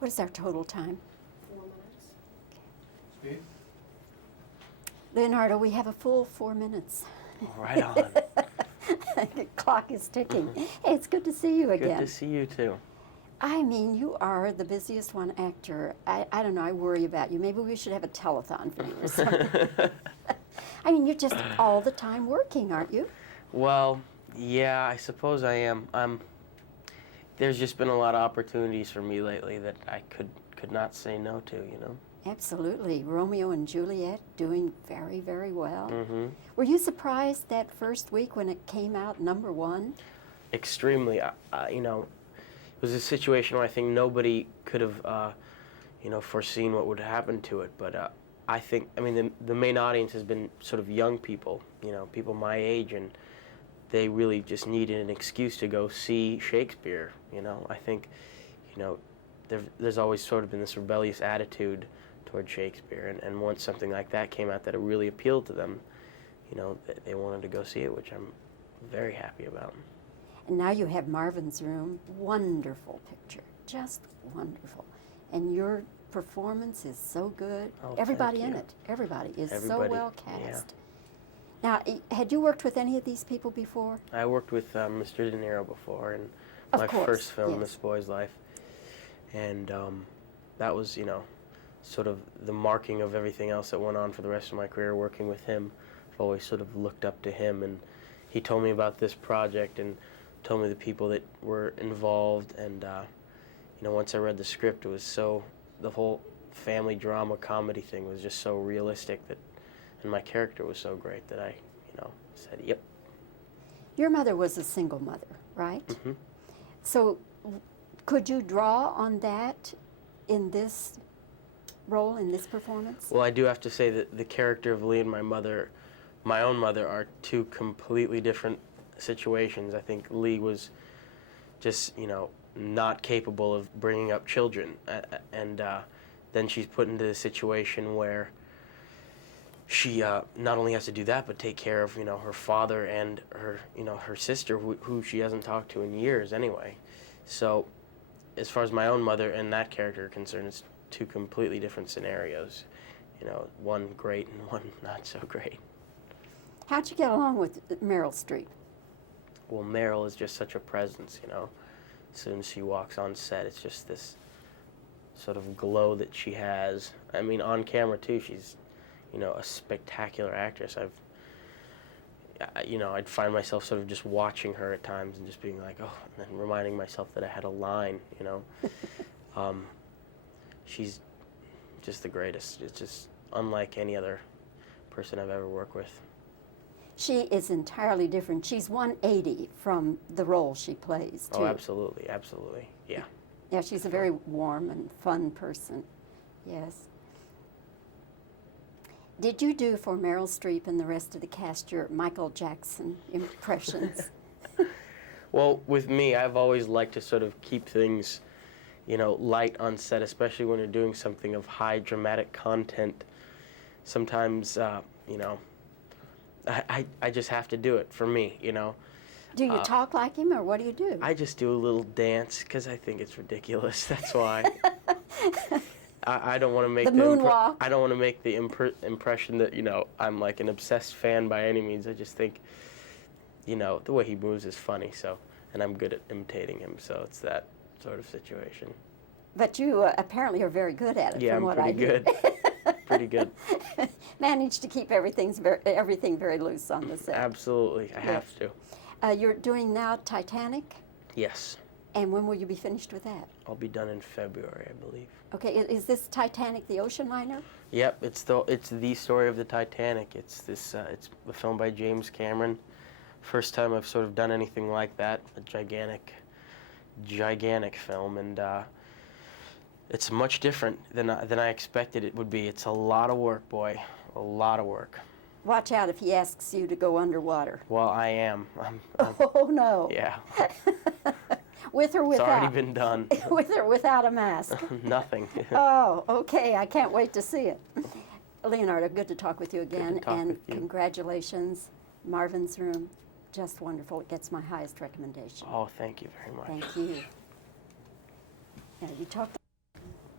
What is our total time? 4 minutes. Speed? Leonardo, we have a full 4 minutes. Right on. The clock is ticking. Hey, it's good to see you again. Good to see you too. I mean, you are the busiest one actor. I don't know, I worry about you. Maybe we should have a telethon for you or something. I mean, you're just all the time working, aren't you? Well, yeah, I suppose I am. There's just been a lot of opportunities for me lately that I could not say no to, you know? Absolutely. Romeo and Juliet doing very, very well. Mm-hmm. Were you surprised that first week when it came out #1? Extremely. You know, it was a situation where I think nobody could have, you know, foreseen what would happen to it. But I think, I mean, the main audience has been sort of young people, you know, people my age, and they really just needed an excuse to go see Shakespeare, you know. I think, you know, there's always sort of been this rebellious attitude toward Shakespeare, and once something like that came out that it really appealed to them, you know, they wanted to go see it, which I'm very happy about. And now you have Marvin's Room. Wonderful picture, just wonderful. And your performance is so good. Oh, Everybody thank in you. it, everybody is so Everybody, well yeah. cast. Now, had you worked with any of these people before? I worked with Mr. De Niro before in Of my course, first film, yes. This Boy's Life, and that was, you know, sort of the marking of everything else that went on for the rest of my career working with him. I've always sort of looked up to him, and he told me about this project and told me the people that were involved, and you know, once I read the script, it was so, the whole family drama comedy thing was just so realistic, that, and my character was so great that I, you know, said, yep. Your mother was a single mother, right? Mm-hmm. So could you draw on that in this role, in this performance? Well, I do have to say that the character of Lee and my own mother, are two completely different situations. I think Lee was just, you know, not capable of bringing up children, and then she's put into a situation where she not only has to do that, but take care of, you know, her father and her, you know, her sister, who she hasn't talked to in years anyway. So, as far as my own mother and that character are concerned, it's two completely different scenarios. You know, one great and one not so great. How'd you get along with Meryl Streep? Well, Meryl is just such a presence, you know. As soon as she walks on set, it's just this sort of glow that she has. I mean, on camera too, she's, you know, a spectacular actress. You know, I'd find myself sort of just watching her at times and just being like, oh, and then reminding myself that I had a line, you know. She's just the greatest. It's just unlike any other person I've ever worked with. She is entirely different. She's 180 from the role she plays, too. Oh, absolutely, absolutely, yeah. Yeah, she's a very warm and fun person, yes. Did you do for Meryl Streep and the rest of the cast your Michael Jackson impressions? Well, with me, I've always liked to sort of keep things, you know, light on set, especially when you're doing something of high dramatic content. Sometimes, you know, I just have to do it for me, you know. Do you talk like him, or what do you do? I just do a little dance because I think it's ridiculous. That's why. I don't want to make the moonwalk. I don't want to make the impression that, you know, I'm like an obsessed fan by any means. I just think, you know, the way he moves is funny. So, and I'm good at imitating him. So it's that sort of situation. But you apparently are very good at it. Yeah, from I'm what pretty I hear. good. Pretty good. Managed to keep everything very loose on the set. Absolutely, I have to. You're doing now Titanic, Yes, and when will you be finished with that? I'll be done in February, I believe. Okay, is this Titanic the ocean liner? Yep, it's the story of the Titanic. It's it's a film by James Cameron. First time I've sort of done anything like that, a gigantic film, and it's much different than I expected it would be. It's a lot of work, boy, a lot of work. Watch out if he asks you to go underwater. Well, I am. Oh no. Yeah. With or without? It's already been done. With or without a mask? Nothing. Oh, okay. I can't wait to see it. Leonardo, good to talk with you again. Good to talk and with you. congratulations. Marvin's Room, just wonderful. It gets my highest recommendation. Oh, thank you very much. Thank you. Now, you talked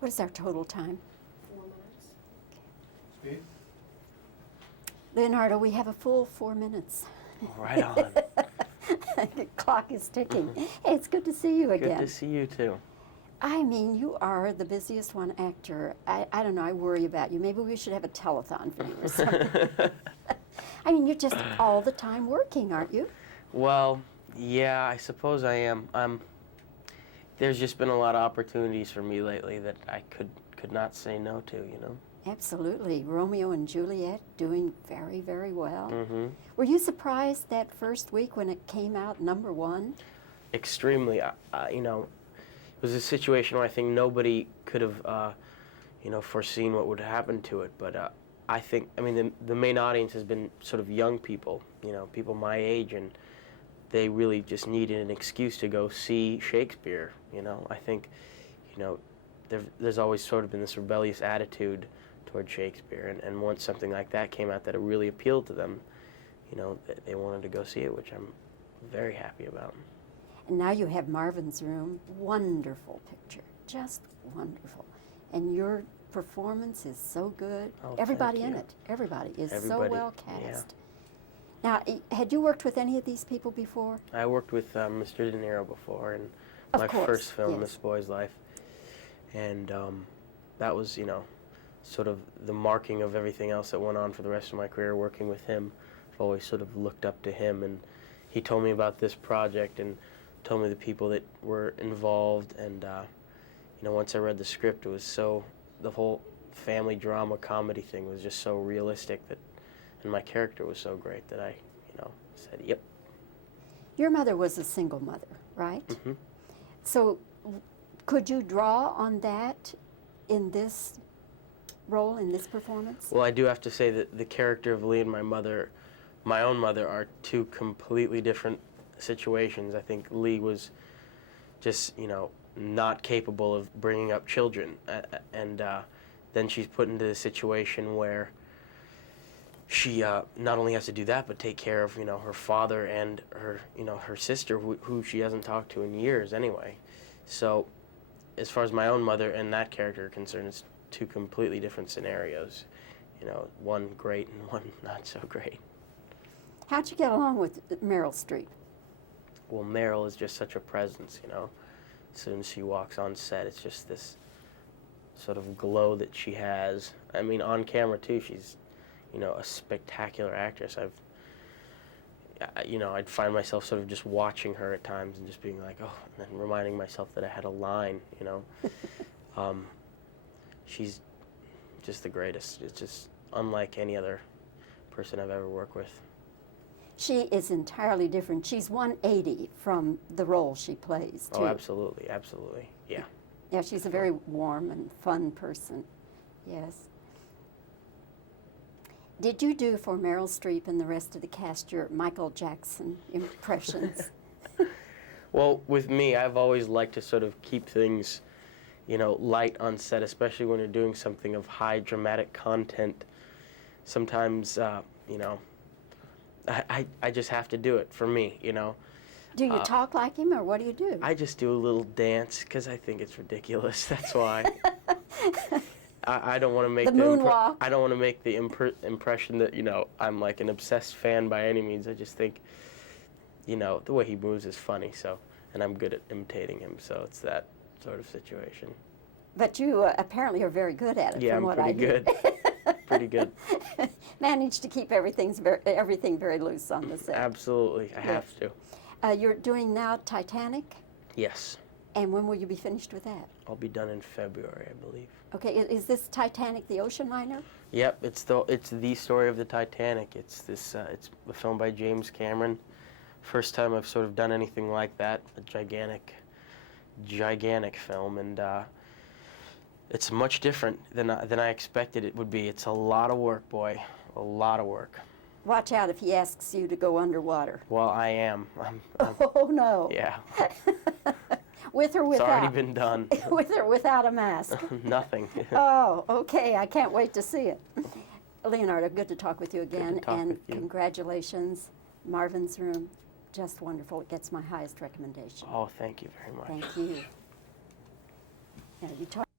What is our total time? 4 minutes. Steve? Leonardo, we have a full 4 minutes. Right on. The clock is ticking. Hey, it's good to see you again. Good to see you too. I mean, you are the busiest one actor. I don't know, I worry about you. Maybe we should have a telethon for you or something. I mean, you're just all the time working, aren't you? Well, yeah, I suppose I am. There's just been a lot of opportunities for me lately that I could not say no to, you know? Absolutely. Romeo and Juliet doing very, very well. Mm-hmm. Were you surprised that first week when it came out #1? Extremely. You know, it was a situation where I think nobody could have, you know, foreseen what would happen to it. But I mean, the main audience has been sort of young people, you know, people my age, and they really just needed an excuse to go see Shakespeare, you know. I think, you know, there's always sort of been this rebellious attitude toward Shakespeare, and once something like that came out that it really appealed to them, you know, they wanted to go see it, which I'm very happy about. And now you have Marvin's Room. Wonderful picture. Just wonderful. And your performance is so good. Oh, everybody thank in you. it. Everybody is so Everybody, well yeah. cast. Now, had you worked with any of these people before? I worked with Mr. De Niro before in Of my course, first film, yes. This Boy's Life, and that was, you know, sort of the marking of everything else that went on for the rest of my career working with him. I've always sort of looked up to him, and he told me about this project and told me the people that were involved, and you know, once I read the script, it was so, the whole family drama comedy thing was just so realistic, that, and my character was so great that I, you know, said, yep. Your mother was a single mother, right? Mm-hmm. So could you draw on that in this role, in this performance? Well, I do have to say that the character of Lee and my own mother, are two completely different situations. I think Lee was just, you know, not capable of bringing up children, and then she's put into a situation where she not only has to do that, but take care of, you know, her father and her, you know, her sister, who she hasn't talked to in years anyway. So, as far as my own mother and that character are concerned, it's two completely different scenarios. You know, one great and one not so great. How'd you get along with Meryl Streep? Well, Meryl is just such a presence, you know. As soon as she walks on set, it's just this sort of glow that she has. I mean, on camera too, she's, you know, a spectacular actress. You know, I'd find myself sort of just watching her at times and just being like, oh, and then reminding myself that I had a line, you know. She's just the greatest. It's just unlike any other person I've ever worked with. She is entirely different. She's 180 from the role she plays, too. Oh, absolutely, absolutely, yeah. Yeah, she's a very warm and fun person, yes. Did you do for Meryl Streep and the rest of the cast your Michael Jackson impressions? Well, with me, I've always liked to sort of keep things, you know, light on set, especially when you're doing something of high dramatic content. Sometimes, you know, I just have to do it for me, you know. Do you talk like him, or what do you do? I just do a little dance because I think it's ridiculous. That's why. I don't want to make the moonwalk. I don't want to make the impression that, you know, I'm like an obsessed fan by any means. I just think, you know, the way he moves is funny. So, and I'm good at imitating him. So it's that sort of situation. But you apparently are very good at it. Yeah, from I'm what pretty I do. good. Pretty good. Managed to keep everything very loose on the set. Absolutely, I have to. You're doing now Titanic, Yes, and when will you be finished with that? I'll be done in February, I believe. Okay, is this Titanic the ocean liner? Yep, it's the story of the Titanic. It's it's a film by James Cameron. First time I've sort of done anything like that, a gigantic film, and it's much different than I expected it would be. It's a lot of work, boy, a lot of work. Watch out if he asks you to go underwater. Well, I am. I'm Oh no. yeah. With or without? It's already been done. With or without a mask? Nothing. Oh, okay. I can't wait to see it. Leonardo, good to talk with you again. Good to talk and with you. Congratulations. Marvin's Room, just wonderful. It gets my highest recommendation. Oh, thank you very much. Thank you. Now, you talk